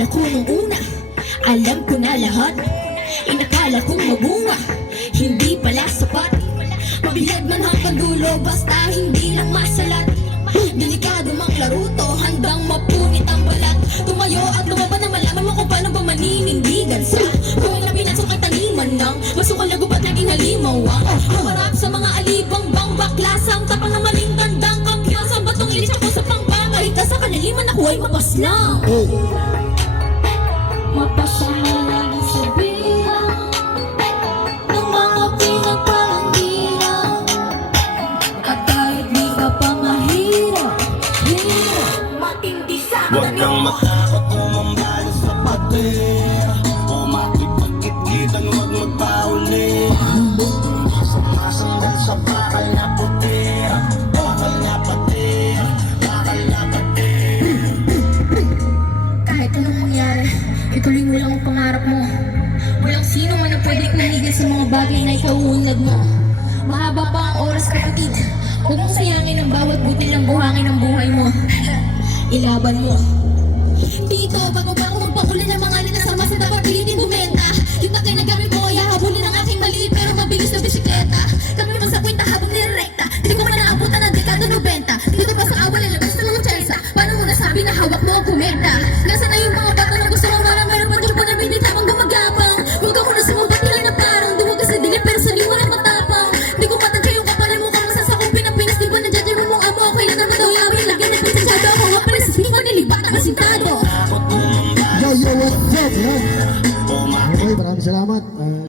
Akala ko nung una, alam ko na lahat. Inakala kong mabunga, hindi pala sapat. Mabilad man hanggang dulo, basta hindi lang masalat. Delikado mang laro to, handang mapunit ang balat. Tumayo at lumaban na malaman mo kung paano ba maninindigan sa buhay na pinasok ang taniman ng masukal na gubat naging halimawang. Humarap sa mga alibang bang baklasang tapang na maling gandang kampiyasan. Batong ilis ako sa pangbangay, sa kanaliman ako ay mapaslang. Mapaslang lagi sa bilang ng mga pinagpalangiran. At kahit di ka pa mahirap, matindi sa Huwag kang matakot umambalo sa pader o makipagkit-kitan, huwag magpahuli. Sumasandal sa bakal na puti, bakal na patir, bakal na patir. kahit anong mangyari, ituloy mo lang ang pangarap mo. Walang sino man ang pwedeng nahigil sa mga bagay na ikaw unlad mo. Mahaba pa ang oras, kapatid. Huwag mong sayangin ang bawat butil ng buhangin ng buhay mo. Ilaban mo. Dito, bago ba